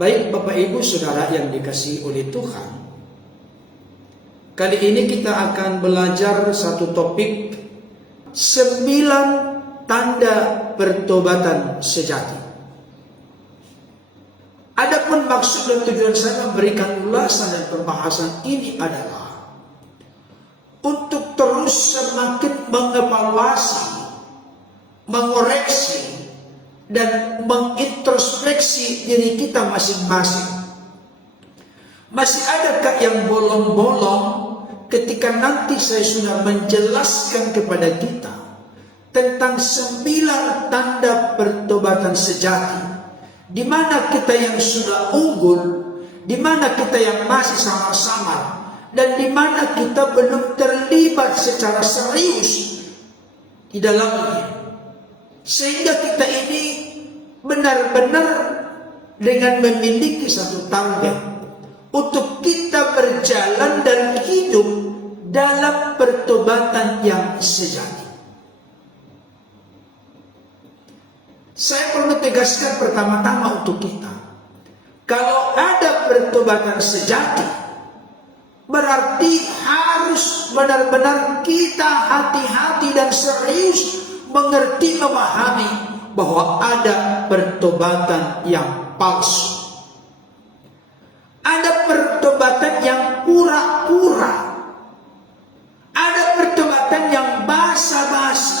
Baik Bapak Ibu Saudara yang dikasihi oleh Tuhan, kali ini kita akan belajar satu topik 9 tanda pertobatan sejati. Adapun maksud dan tujuan saya memberikan ulasan dan pembahasan ini adalah untuk terus semakin mengevaluasi, mengoreksi, dan mengintrospeksi diri kita masing-masing. Masih adakah yang bolong-bolong ketika nanti saya sudah menjelaskan kepada kita tentang 9 tanda pertobatan sejati, di mana kita yang sudah unggul, di mana kita yang masih samar-samar, dan di mana kita belum terlibat secara serius di dalamnya, sehingga kita ini benar-benar dengan memiliki satu target untuk kita berjalan dan hidup dalam pertobatan yang sejati. Saya perlu tegaskan pertama-tama untuk kita, kalau ada pertobatan sejati, berarti harus benar-benar kita hati-hati dan serius mengerti, memahami bahwa ada pertobatan yang palsu. Ada pertobatan yang pura-pura. Ada pertobatan yang basa-basi.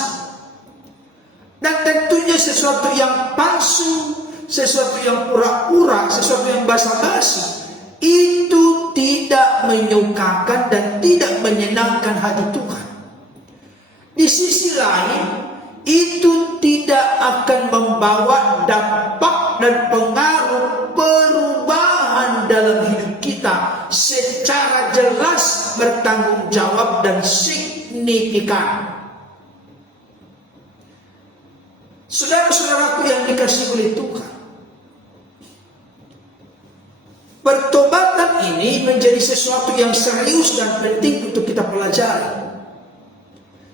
Dan tentunya sesuatu yang palsu, sesuatu yang pura-pura, sesuatu yang basa-basi, itu tidak menyukakan dan tidak menyenangkan hati Tuhan. Di sisi lain, itu tidak akan membawa dampak dan pengaruh perubahan dalam hidup kita secara jelas, bertanggung jawab, dan signifikan. Saudara-saudaraku yang dikasihi oleh Tuhan, pertobatan ini menjadi sesuatu yang serius dan penting untuk kita pelajari.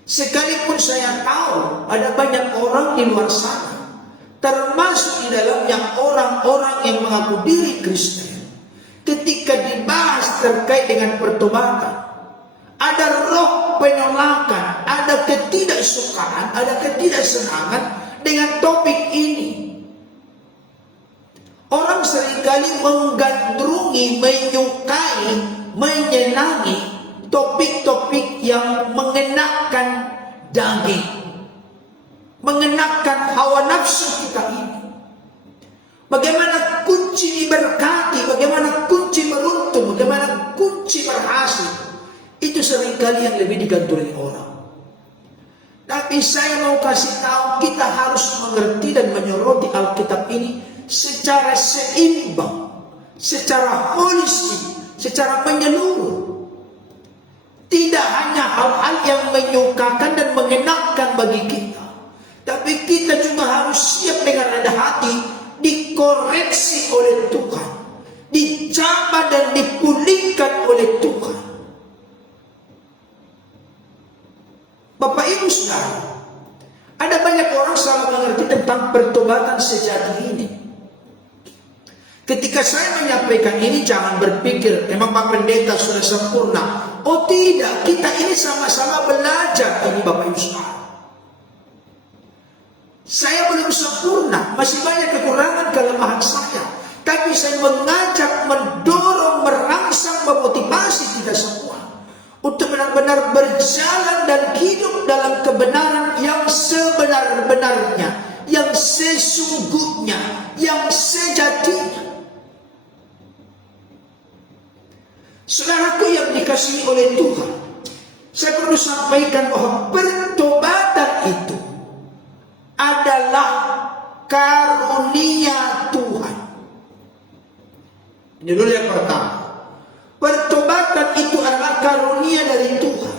Sekalipun saya tahu ada banyak orang di luar sana, termasuk di dalamnya orang-orang yang mengaku diri Kristen, ketika dibahas terkait dengan pertobatan, ada roh penolakan, ada ketidaksukaan, ada ketidaksenangan dengan topik ini. Orang seringkali menggandrungi, menyukai, menyenangi topik-topik yang mengenakan daging, mengenakan hawa nafsu kita ini. Bagaimana kunci diberkati, bagaimana kunci beruntung, bagaimana kunci berhasil, itu seringkali yang lebih digandrungi orang. Tapi saya mau kasih tahu, kita harus mengerti dan menyoroti Alkitab ini secara seimbang, secara holistik, secara menyeluruh. Tidak hanya hal-hal yang menyukakan dan mengenakan bagi kita, tapi kita juga harus siap dengan rendah hati dikoreksi oleh Tuhan, dicapai dan dipulihkan oleh Tuhan. Bapak Ibu Saudara, ada banyak orang salah mengerti tentang pertobatan sejati ini. Ketika saya menyampaikan ini, jangan berpikir memang Pak Pendeta sudah sempurna. Oh tidak, kita ini sama-sama belajar ini Bapak Ibu Saudara. Saya belum sempurna, masih banyak kekurangan, kelemahan saya. Tapi saya mengajak, mendorong, merangsang, memotivasi kita semua untuk benar-benar berjalan dan hidup dalam kebenaran yang sebenar-benarnya, yang sesungguhnya, yang sejatinya. Saudaraku yang dikasihi oleh Tuhan, saya perlu sampaikan bahwa pertobatan itu adalah karunia Tuhan. Ini dulu yang pertama. Pertobatan itu adalah karunia dari Tuhan.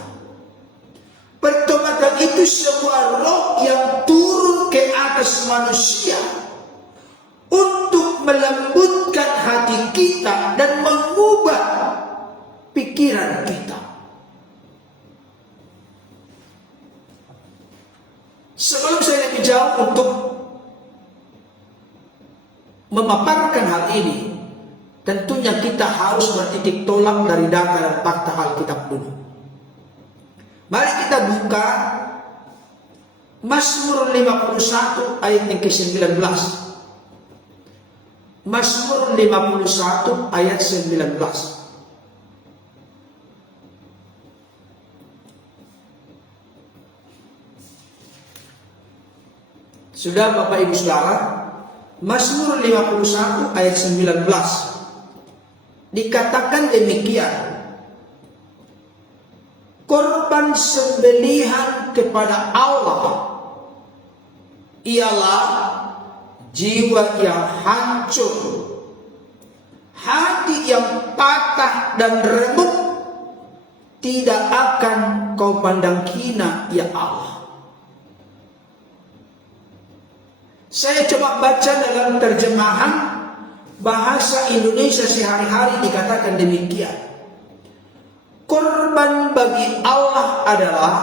Pertobatan itu sebuah roh yang turun ke atas manusia untuk melembutkan hati kita dan mengubah pikiran kita. Sebelum saya lebih jauh untuk memaparkan hal ini, tentunya kita harus bertitik tolak dari data dan fakta Alkitab dulu. Mari kita buka Mazmur 51 ayat yang ke-19. Mazmur 51 ayat 19. Sudah Bapak Ibu Saudara, Mazmur 51 ayat 19 dikatakan demikian, korban sembelihan kepada Allah ialah jiwa yang hancur, hati yang patah dan remuk, tidak akan kau pandang hina ya Allah. Saya coba baca dalam terjemahan bahasa Indonesia sehari-hari, dikatakan demikian. Korban bagi Allah adalah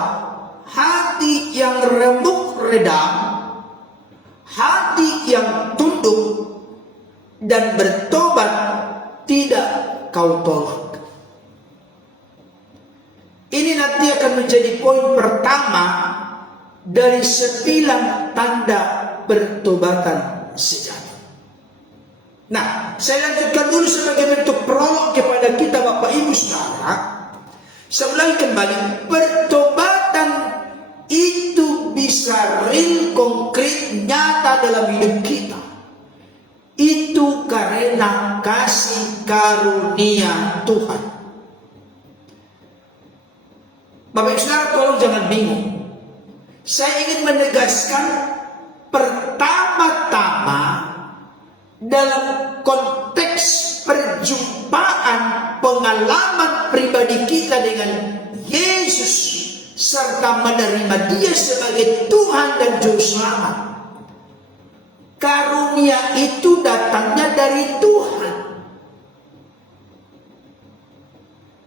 hati yang remuk redam, hati yang tunduk dan bertobat tidak kau tolak. Ini nanti akan menjadi poin pertama dari 9 tanda pertobatan sejati. Nah, saya lanjutkan dulu sebagai bentuk prolog kepada kita Bapak Ibu Saudara. Saya ulangi kembali, pertobatan itu bisa real, konkret, nyata dalam hidup kita. Itu karena kasih karunia Tuhan. Bapak Ibu Saudara, tolong jangan bingung. Saya ingin menegaskan, pertama-tama dalam konteks perjumpaan pengalaman pribadi kita dengan Yesus serta menerima Dia sebagai Tuhan dan Juru Selamat, karunia itu datangnya dari Tuhan,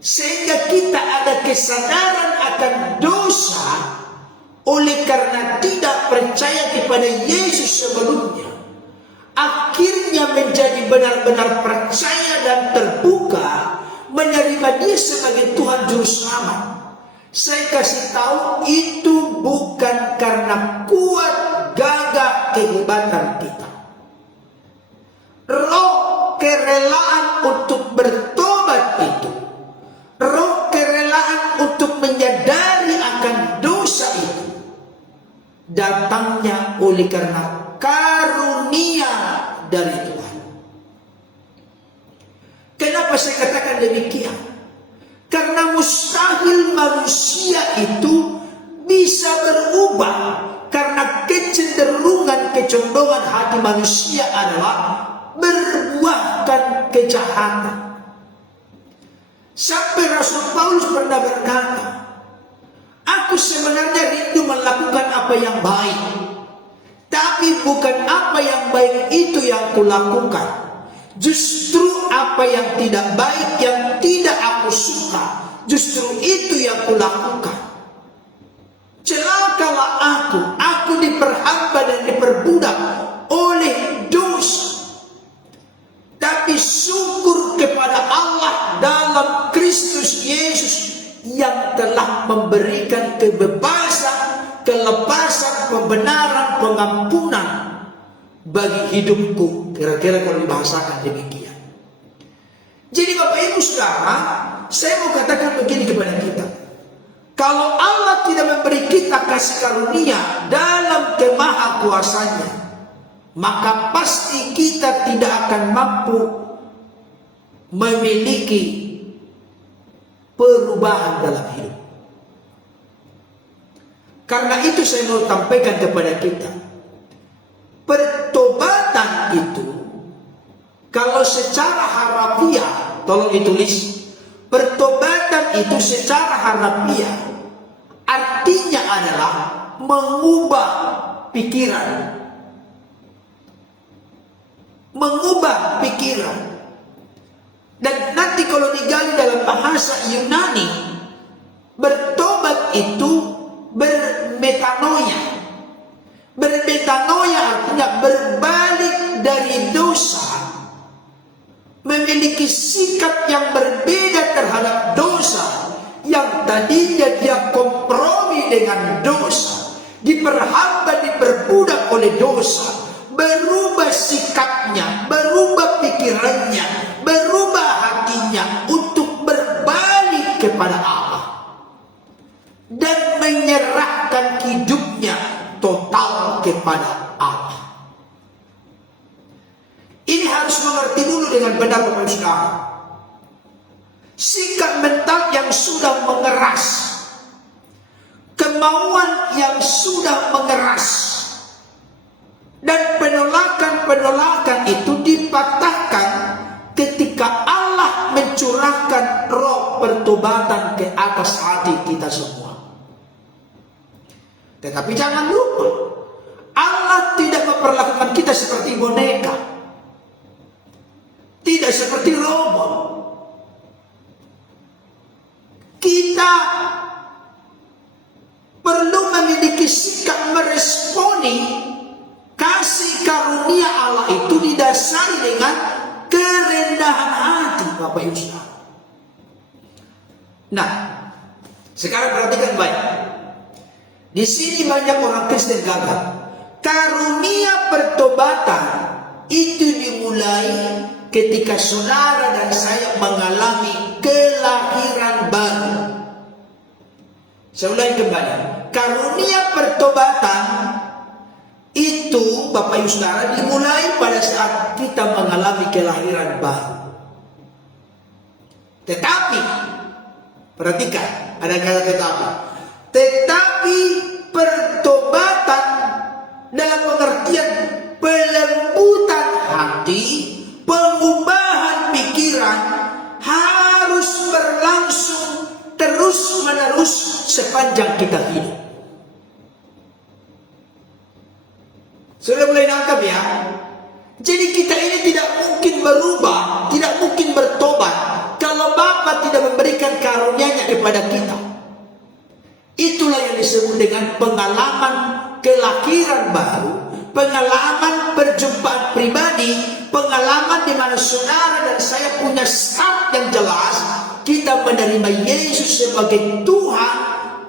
sehingga kita ada kesadaran akan dosa. Oleh karena tidak percaya kepada Yesus sebelumnya, akhirnya menjadi benar-benar percaya dan terbuka menerima Dia sebagai Tuhan Juru Selamat. Saya kasih tahu, itu bukan karena kuat gagah kehebatan kita. Roh kerelaan untuk bertobat itu, roh kerelaan untuk menyadari akan dosa itu, datangnya oleh karena karunia dari Tuhan. Kenapa saya katakan demikian? Karena mustahil manusia itu bisa berubah, karena kecondongan hati manusia adalah berbuahkan kejahatan. Sampai Rasul Paulus pernah berkata, aku sebenarnya rindu melakukan apa yang baik, tapi bukan apa yang baik itu yang kulakukan. Justru apa yang tidak baik, yang tidak aku suka, justru itu yang kulakukan. Celakalah aku diperhamba dan diperbudak oleh dosa. Tapi syukur kepada Allah dalam Kristus Yesus yang telah memberikan kebebasan, kelepasan, pembenaran, pengampunan bagi hidupku. Kira-kira kalau dibahasakan demikian. Jadi Bapak Ibu Saudara, saya mau katakan begini kepada kita. Kalau Allah tidak memberi kita kasih karunia dalam kemahakuasanya, maka pasti kita tidak akan mampu memiliki perubahan dalam hidup. Karena itu saya mau sampaikan kepada kita, pertobatan itu kalau secara harafiah, tolong ditulis, pertobatan itu secara harafiah artinya adalah mengubah pikiran. Mengubah pikiran. Dan nanti kalau digali dalam bahasa Yunani, bertobat itu bermetanoia. Bermetanoia artinya berbalik dari dosa, memiliki sikap yang berbeda terhadap dosa, yang tadinya dia kompromi dengan dosa, diperhamba, diperbudak oleh dosa, berubah sikapnya, berubah pikirannya, berubah hatinya untuk berbalik kepada Allah dan menyerahkan hidupnya total kepada Allah. Ini harus mengerti dulu dengan benar, Bapak Ibu Saudara. Sikap mental yang sudah mengeras, kemauan yang sudah mengeras, dan penolakan-penolakan itu dipatahkan ketika Allah mencurahkan roh pertobatan ke atas hati kita semua. Tetapi jangan lupa, Allah tidak memperlakukan kita seperti boneka, tidak seperti robot. Kita perlu memiliki sikap meresponi kasih karunia Allah itu didasari dengan kerendahan hati, Bapak Ibu Saudara. Nah, sekarang perhatikan baik. Di sini banyak orang Kristen gagal. Karunia pertobatan itu dimulai ketika saudara dan saya mengalami kelahiran baru. Saya ulangi kembali. Karunia pertobatan itu, Bapak Ibu Saudara, dimulai pada saat kita mengalami kelahiran baru. Tetapi, perhatikan, ada kata tetapi. Tetapi pertobatan dalam pengertian pelembutan hati, pengubahan pikiran harus berlangsung terus-menerus sepanjang kita hidup. Sudah mulai nangkap ya? Jadi kita ini tidak mungkin berubah, tidak mungkin bertobat kalau Bapa tidak memberikan karunia-Nya kepada kita. Itulah yang disebut dengan pengalaman kelahiran baru, pengalaman perjumpaan pribadi, pengalaman di mana saudara dan saya punya start yang jelas. Kita menerima Yesus sebagai Tuhan,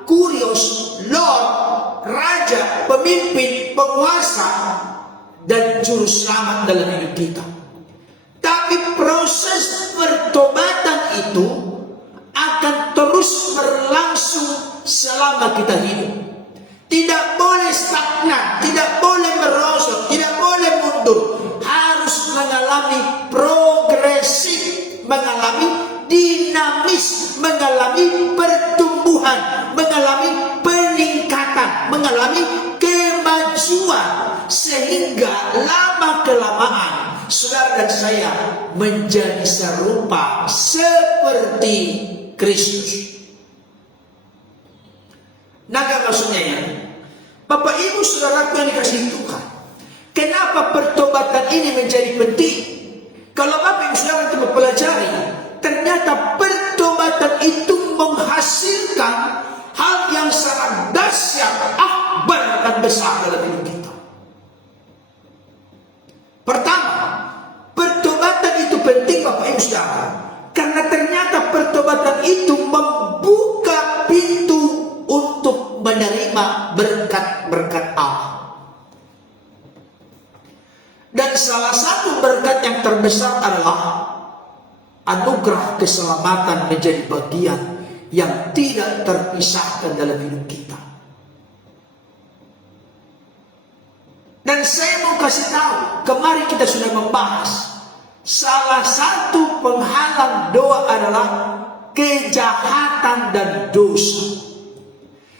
Kurios, Lord, Raja, Pemimpin, Penguasa, dan Juru Selamat dalam hidup kita. Tapi proses pertobatan itu akan terus berlangsung selama kita hidup. Tidak boleh stagnan, tidak boleh merosot, tidak boleh mundur. Harus mengalami progresif, mengalami dinamis, mengalami pertumbuhan, mengalami peningkatan, mengalami kemajuan, sehingga lama-kelamaan saudara dan saya menjadi serupa seperti Kristus. Nah, maksudnya ya, Bapak Ibu Saudaraku yang dikasihi Tuhan, kenapa pertobatan ini menjadi penting? Kalau Bapak Ibu Saudara itu mempelajari, ternyata pertobatan itu menghasilkan hal yang sangat dahsyat, akbar dan besar dalam hidup kita. Pertama, pertobatan itu penting Bapak Ibu Saudara, karena ternyata pertobatan itu membuka pintu untuk menerima berkat-berkat Allah. Dan salah satu berkat yang terbesar adalah anugerah keselamatan menjadi bagian yang tidak terpisahkan dalam hidup kita. Dan saya mau kasih tahu, kemarin kita sudah membahas, salah satu penghalang doa adalah kejahatan dan dosa.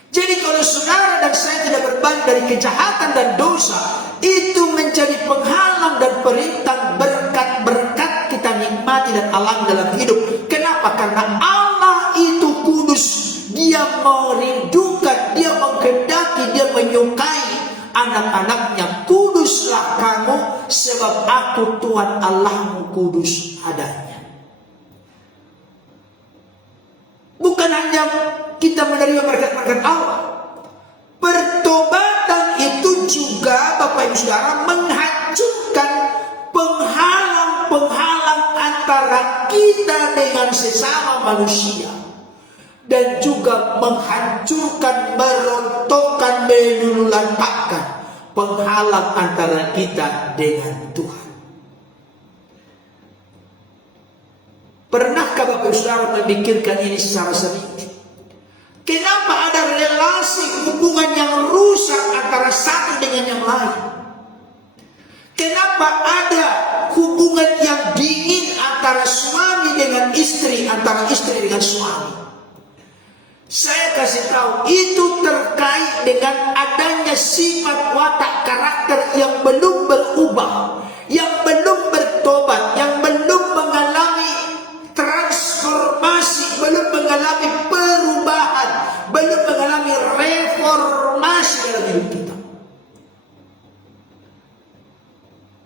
Jadi kalau saudara dan saya tidak berbalik dari kejahatan dan dosa, itu menjadi penghalang dan perintah berkat-berkat kita nikmati dan alami dalam hidup. Kenapa? Karena Allah itu kudus. Dia merindukan, Dia menghendaki, Dia menyukai anak-anaknya. Kuduslah kamu, sebab aku Tuhan Allahmu kudus adanya. Bukan hanya kita menerima berkat-berkat Allah, pertobatan itu juga Bapak Ibu Saudara menghancurkan penghalang-penghalang antara kita dengan sesama manusia, dan juga menghancurkan, merontokkan, melululantakkan penghalang antara kita dengan Tuhan. Pernahkah Bapak Saudara memikirkan ini secara serius? Kenapa ada relasi hubungan yang rusak antara satu dengan yang lain? Kenapa ada hubungan yang dingin antara suami dengan istri, antara istri dengan suami? Saya kasih tahu, itu terkait dengan adanya sifat watak karakter yang belum berubah, yang belum bertobat, yang belum mengalami transformasi, belum mengalami perubahan, belum mengalami reformasi dalam hidup kita.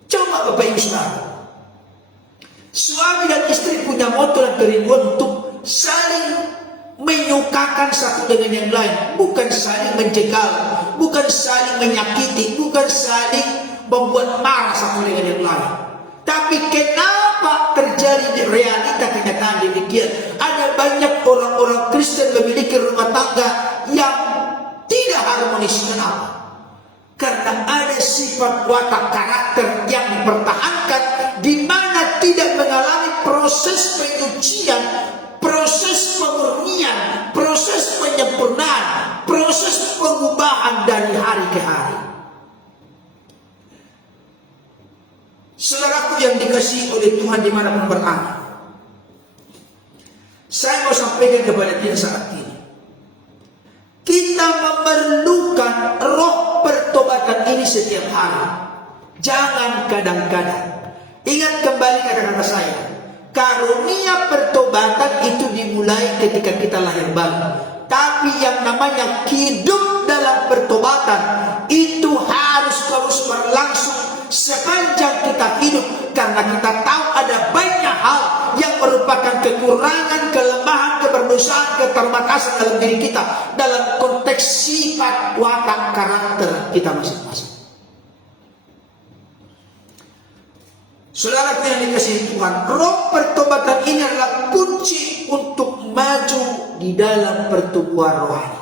Coba Bapak Ibu Saudara, suami dan istri punya moto dan kerinduan untuk saling menyukakan satu dengan yang lain, bukan saling menjegal, bukan saling menyakiti, bukan saling membuat marah satu dengan yang lain. Tapi kenapa terjadi realita kenyataan demikian? Ada banyak orang-orang Kristen memiliki rumah tangga yang tidak harmonis. Kenapa? Karena ada sifat watak karakter yang dipertahankan, di mana tidak mengalami proses penyucian, proses pemurnian, proses penyempurnaan, proses pengubahan dari hari ke hari. Saudaraku yang dikasihi oleh Tuhan dimanapun berada, saya mau sampaikan kepada kita saat ini, kita memerlukan roh pertobatan ini setiap hari. Jangan kadang-kadang. Ingat kembali kata-kata saya, karunia pertobatan itu dimulai ketika kita lahir baru. Tapi yang namanya hidup dalam pertobatan itu harus terus berlangsung sepanjang kita hidup. Karena kita tahu ada banyak hal yang merupakan kekurangan, kelemahan, keberdosaan, keterbatasan dalam diri kita, dalam konteks sifat watak karakter kita masing-masing. Saudara yang dikasihi Tuhan, roh pertobatan ini adalah kunci untuk maju di dalam pertumbuhan rohani.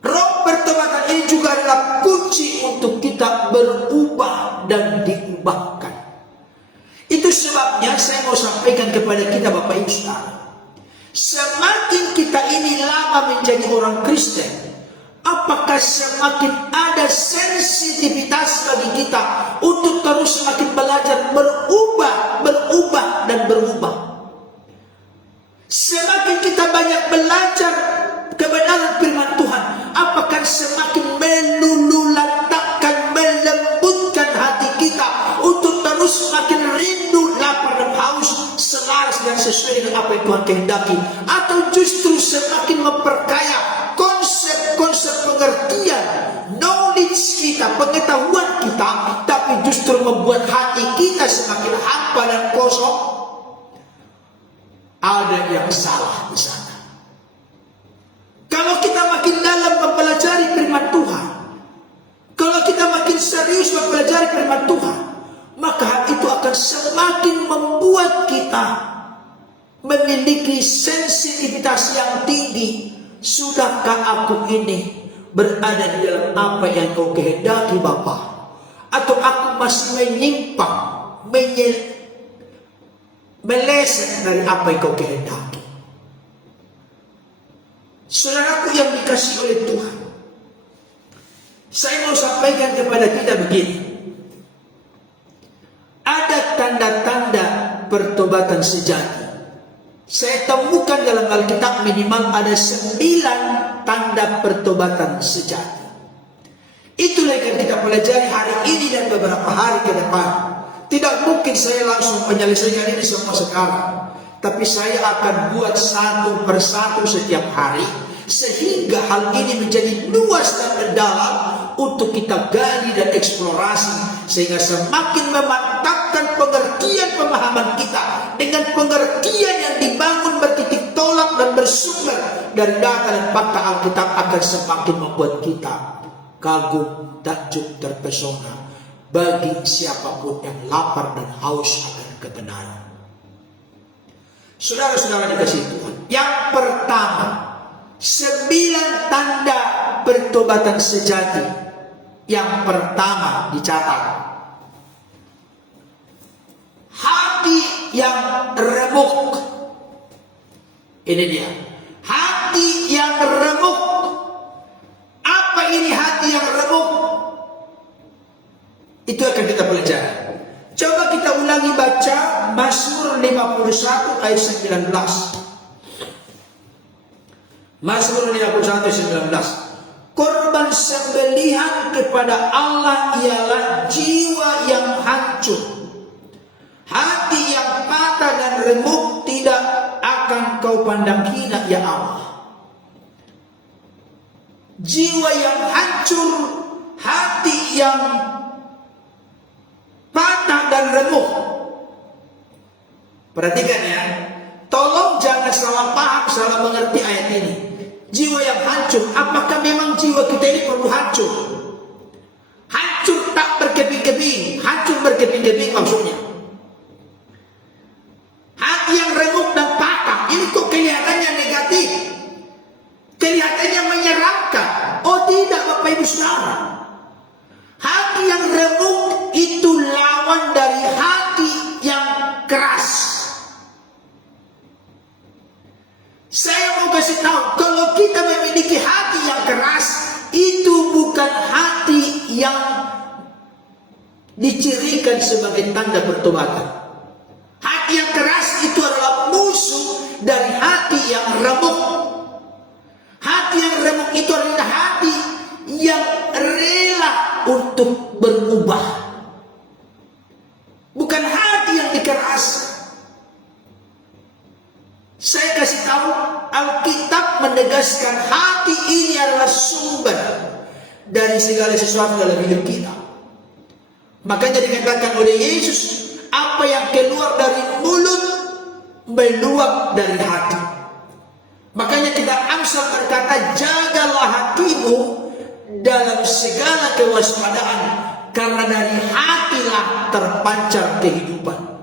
Roh pertobatan ini juga adalah kunci untuk kita berubah dan diubahkan. Itu sebabnya saya mau sampaikan kepada kita Bapak Ibu Saudara, semakin kita ini lama menjadi orang Kristen, apakah semakin ada sensitivitas bagi kita untuk terus semakin belajar berubah dan berubah. Semakin kita banyak belajar kebenaran firman Tuhan, apakah semakin melululantakkan, melembutkan hati kita untuk terus semakin rindu, lapar dan haus, selaras dan sesuai dengan apa yang Tuhan kehendaki, atau justru semakin memperkaya konsep pengertian, knowledge kita, pengetahuan kita, tapi justru membuat hati kita semakin hampa dan kosong. Ada yang salah di sana. Kalau kita makin dalam mempelajari firman Tuhan, kalau kita makin serius mempelajari firman Tuhan, maka itu akan semakin membuat kita memiliki sensitivitas yang tinggi. Sudahkah aku ini berada di dalam apa yang kau kehendaki Bapa? Atau aku masih menyimpang, meleset dari apa yang kau kehendaki? Saudaraku yang dikasihi oleh Tuhan, saya mau sampaikan kepada kita begini. Ada tanda-tanda pertobatan sejati. Saya temukan dalam Alkitab minimal ada 9 tanda pertobatan sejati. Itulah yang kita pelajari hari ini dan beberapa hari ke depan. Tidak mungkin saya langsung menyelesaikan ini semua sekarang, tapi saya akan buat satu persatu setiap hari, sehingga hal ini menjadi luas dan mendalam untuk kita gali dan eksplorasi, sehingga semakin memantapkan pengertian pemahaman kita dengan pengertian yang dibangun bertitik tolak dan bersumber dari data dan fakta Alkitab, akan semakin membuat kita kagum, takjub, terpesona bagi siapapun yang lapar dan haus akan kebenaran. Saudara-saudara dikasih Tuhan, yang pertama, 9 tanda pertobatan sejati. Yang pertama dicatat, hati yang remuk. Ini dia, hati yang remuk. Apa ini hati yang remuk? Itu akan kita pelajari. Coba kita ulangi baca Mazmur 51 ayat 19. Mazmur 51 ayat 19. Korban sembelihan kepada Allah ialah jiwa yang hancur. Hati yang patah dan remuk tidak akan kau pandang hina, ya Allah. Jiwa yang hancur, hati yang patah dan remuk. Perhatikan ya, tolong jangan salah paham, salah mengerti ayat ini. Jiwa yang hancur, apakah memang jiwa kita ini perlu hancur? Hancur tak berkeping-keping, hancur berkeping-keping maksudnya. Hati yang remuk dan patah, ini kok kelihatannya negatif, kelihatannya menyeramkan. Oh tidak, Bapak Ibu Saudara. Hati yang remuk itu lawan dari hati yang keras. Saya mau kasih tahu, kalau kita memiliki hati yang keras, itu bukan hati yang dicirikan sebagai tanda pertobatan. Hati yang keras itu adalah musuh dari hati yang remuk. Hati yang remuk itu adalah hati yang rela untuk berubah, bukan hati yang dikeras. Saya kasih tahu, Alkitab menegaskan hati ini adalah sumber dari segala sesuatu dalam hidup kita. Makanya dikatakan oleh Yesus, apa yang keluar dari mulut meluap dari hati. Makanya kita Amsal berkata, jagalah hatimu dalam segala kewaspadaan, karena dari hatilah terpancar kehidupan.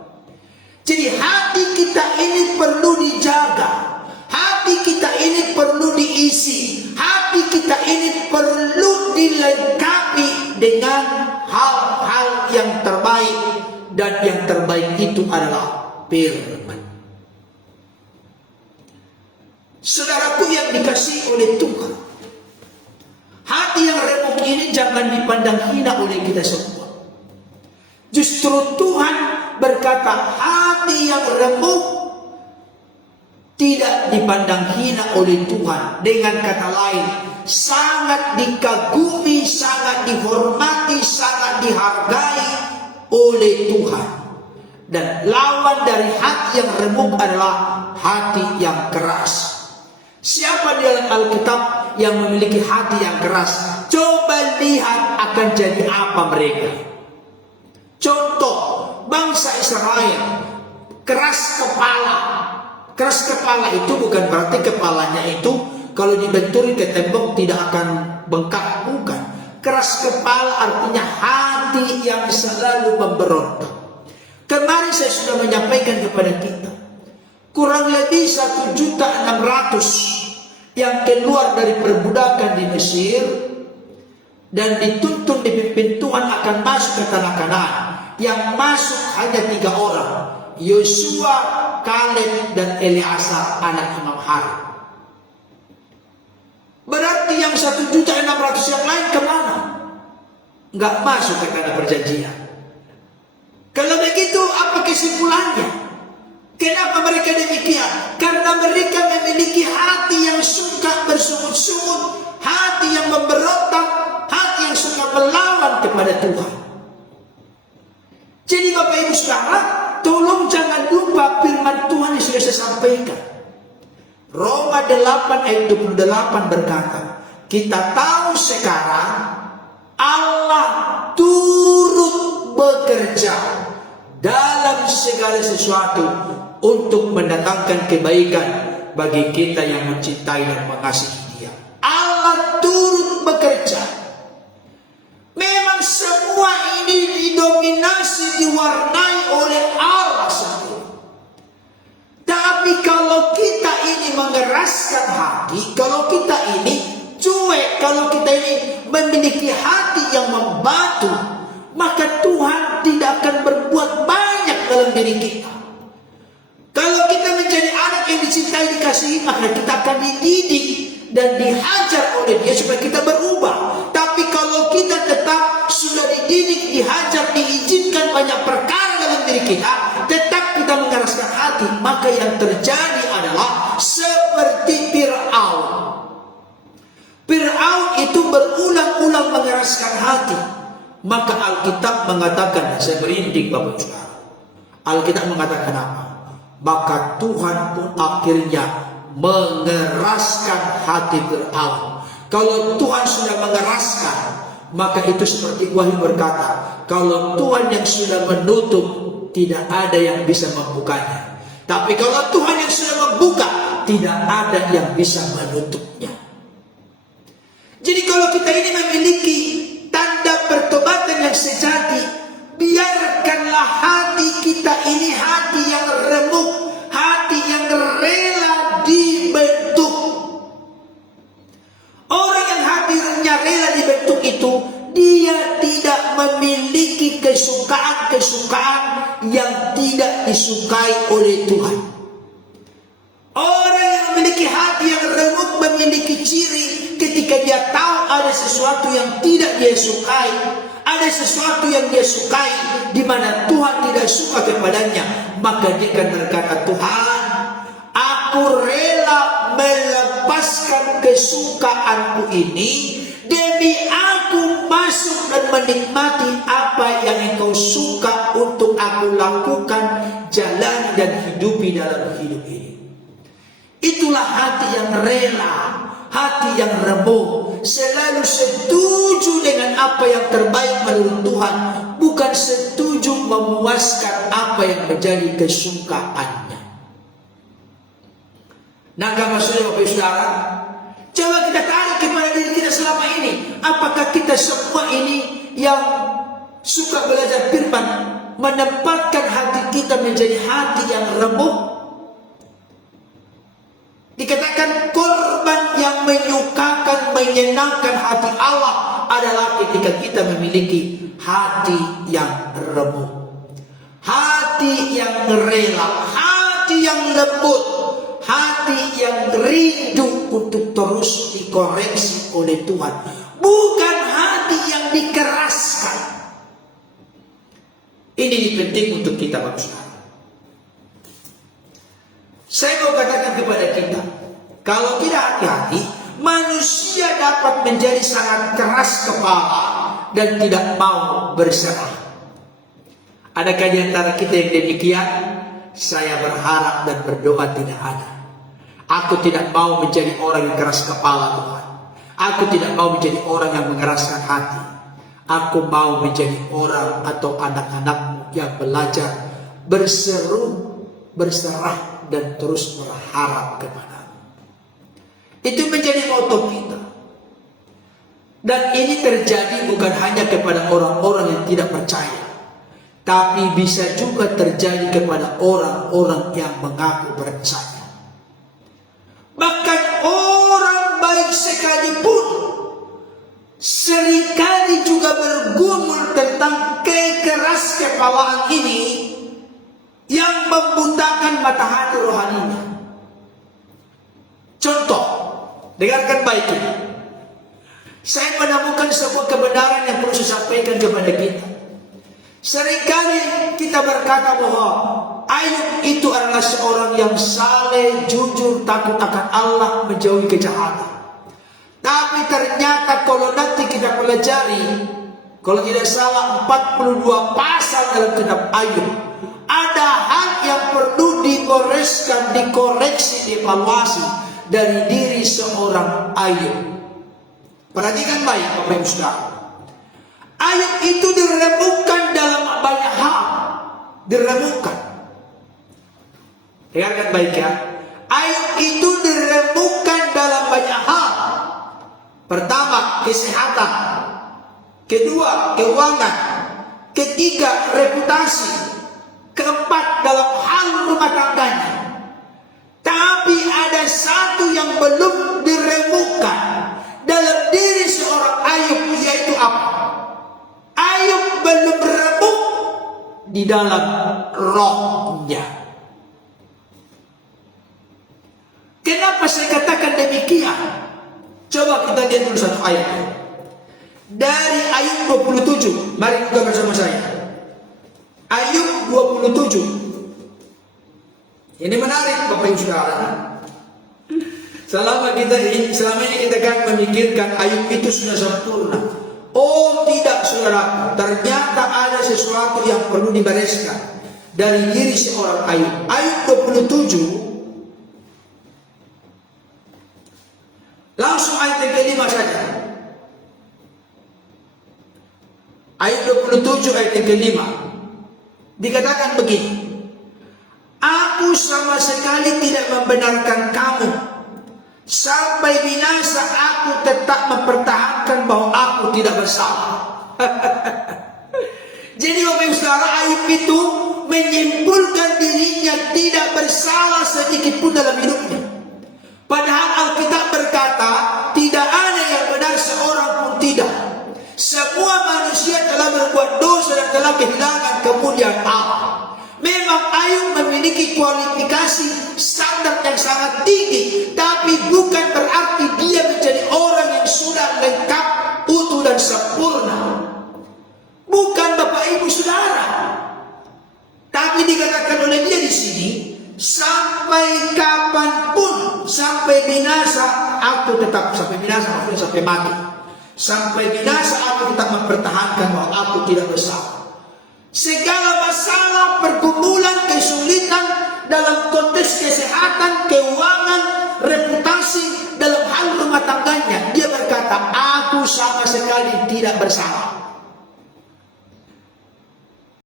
Jadi hati kita ini perlu dijaga, hati kita ini perlu diisi, hati kita ini perlu dilengkapi dengan hal-hal yang terbaik, dan yang terbaik itu adalah firman. Saudaraku yang dikasihi oleh Tuhan, hati yang remuk ini jangan dipandang hina oleh kita semua. Justru Tuhan berkata, hati yang remuk tidak dipandang hina oleh Tuhan. Dengan kata lain, sangat dikagumi, sangat dihormati, sangat dihargai oleh Tuhan. Dan lawan dari hati yang remuk adalah hati yang keras. Siapa di dalam Alkitab yang memiliki hati yang keras? Coba lihat akan jadi apa mereka. Contoh, bangsa Israel keras kepala. Keras kepala itu bukan berarti kepalanya itu kalau dibenturi ke tembok tidak akan bengkak, bukan. Keras kepala artinya hati yang selalu memberontak. Kemarin saya sudah menyampaikan kepada kita, kurang lebih 1.600.000 yang keluar dari perbudakan di Mesir dan dituntun dipimpin Tuhan akan masuk ke tanah Kanaan. Yang masuk hanya 3 orang, Yosua, Kaleb, dan Eleazar anak Imam Harun. Berarti yang 1.600.000 yang lain kemana? Nggak masuk ke tanah perjanjian. Kalau begitu apa kesimpulannya? Kenapa mereka demikian? Karena mereka memiliki hati yang suka bersungut-sungut, hati yang memberontak, hati yang suka melawan kepada Tuhan. Jadi Bapak Ibu Saudara, tolong jangan lupa firman Tuhan yang sudah saya sampaikan. Roma 8 ayat 28 berkata, kita tahu sekarang Allah turut bekerja dalam segala sesuatu untuk mendatangkan kebaikan bagi kita yang mencintai dan mengasihi Dia. Allah turut bekerja. Memang semua ini didominasi, diwarnai oleh Allah memiliki hati yang membatu, maka Tuhan tidak akan berbuat banyak dalam diri kita. Kalau kita menjadi anak yang dicintai, dikasihi, maka kita akan dididik dan dihajar oleh Dia supaya kita berubah. Tapi kalau kita tetap sudah dididik, dihajar, diizinkan banyak perkara dalam diri kita, tetap kita mengeraskan hati, maka yang terjadi adalah seperti Fir'aun. Fir'aun itu berulang-ulang mengeraskan hati. Maka Alkitab mengatakan, saya merinding Bapak Ibu Saudara. Alkitab mengatakan apa? Maka Tuhan pun akhirnya mengeraskan hati Fir'aun. Kalau Tuhan sudah mengeraskan, maka itu seperti Wahyu berkata, kalau Tuhan yang sudah menutup, tidak ada yang bisa membukanya. Tapi kalau Tuhan yang sudah membuka, tidak ada yang bisa menutupnya. Jadi kalau kita ini memiliki tanda pertobatan yang sejati, biarkanlah hati kita ini hati yang remuk, hati yang rela dibentuk. Orang yang hatinya rela dibentuk itu, dia tidak memiliki kesukaan-kesukaan yang tidak disukai oleh Tuhan. Orang yang memiliki hati yang remuk memiliki ciri ketika dia tahu ada sesuatu yang tidak dia sukai, ada sesuatu yang dia sukai di mana Tuhan tidak suka kepadanya, maka dia akan berkata, Tuhan, aku rela melepaskan kesukaanku ini demi aku masuk dan menikmati apa yang Engkau suka untuk aku lakukan, jalani dan hidupi dalam hidup ini. Itulah hati yang rela, hati yang remuk, selalu setuju dengan apa yang terbaik menurut Tuhan, bukan setuju memuaskan apa yang menjadi kesukaannya. Nah, maksudnya Bapak Ibu Saudara, coba kita tarik kepada diri kita selama ini. Apakah kita semua ini yang suka belajar firman menempatkan hati kita menjadi hati yang remuk? Dikatakan korban yang menyukakan, menyenangkan hati Allah adalah ketika kita memiliki hati yang remuk, hati yang rela, hati yang lembut, hati yang rindu untuk terus dikoreksi oleh Tuhan, bukan hati yang dikeraskan. Ini penting untuk kita, Bapak Saudara. Saya mau katakan kepada kita, kalau tidak hati-hati, manusia dapat menjadi sangat keras kepala dan tidak mau berserah. Adakah di antara kita yang demikian? Saya berharap dan berdoa tidak ada. Aku tidak mau menjadi orang yang keras kepala, Tuhan. Aku tidak mau menjadi orang yang mengeraskan hati. Aku mau menjadi orang atau anak-anakmu yang belajar berseru, berserah, dan terus berharap kepadamu. Itu menjadi moto kita. Dan ini terjadi bukan hanya kepada orang-orang yang tidak percaya, tapi bisa juga terjadi kepada orang-orang yang mengaku percaya. Bahkan orang baik sekalipun seringkali juga bergumul tentang kekeras kepalaan ini yang membutakan mata hati rohaninya. Contoh, dengarkan baik ini. Saya menemukan sebuah kebenaran yang perlu saya sampaikan kepada kita. Seringkali kita berkata bahwa Ayub itu adalah seorang yang saleh, jujur, takut akan Allah, menjauhi kejahatan. Tapi ternyata kalau nanti kita pelajari, kalau tidak salah 42 pasal dalam kitab Ayub, ada hal yang perlu dikoreskan, dikoreksi, dievaluasi dari diri seorang Ayub. Perhatikan baik, Bapak Ibu Saudara. Ayub itu diremukkan dalam banyak hal. Diremukkan. Dengarkan baik ya. Ayub itu diremukkan dalam banyak hal. Pertama, kesehatan. Kedua, keuangan. Ketiga, reputasi. Keempat, dalam hal rumah tangganya. Tapi ada satu yang belum diremukkan dalam diri seorang Ayub, di dalam rohnya. Kenapa saya katakan demikian? Coba kita lihat dulu satu ayat. Dari Ayub 27. Mari buka bersama saya. Ayub 27. Ini menarik Bapak Ibu Saudara. Selama ini kita kan memikirkan Ayub itu sudah sempurna. Oh tidak saudara, ternyata ada sesuatu yang perlu dibereskan dari diri seorang Ayub. Ayub 27. Langsung ayat yang kelima saja. Ayat 27 ayat yang kelima. Dikatakan begini. Aku sama sekali tidak membenarkan kamu. Sampai binasa aku tetap mempertahankan bahwa aku tidak bersalah. Jadi Bapak Ibu Saudara, Ayub itu menyimpulkan dirinya tidak bersalah sedikit pun dalam hidupnya. Padahal Alkitab berkata, tidak ada yang benar seorang pun tidak. Semua manusia telah berbuat dosa dan telah kehilangan kemuliaan Allah. Memang Ayub memiliki kualifikasi standar yang sangat tinggi, tapi bukan berarti dia menjadi orang yang sudah lengkap, utuh dan sempurna. Bukan Bapak Ibu Saudara. Tapi dikatakan oleh dia di sini, sampai kapanpun, sampai binasa aku tetap, sampai binasa maksudnya sampai mati, sampai binasa aku tetap mempertahankan bahwa aku tidak bersalah. Segala masalah, pergumulan, kesulitan dalam konteks kesehatan, keuangan, reputasi, dalam hal rumah tangganya, dia berkata, aku sama sekali tidak bersalah.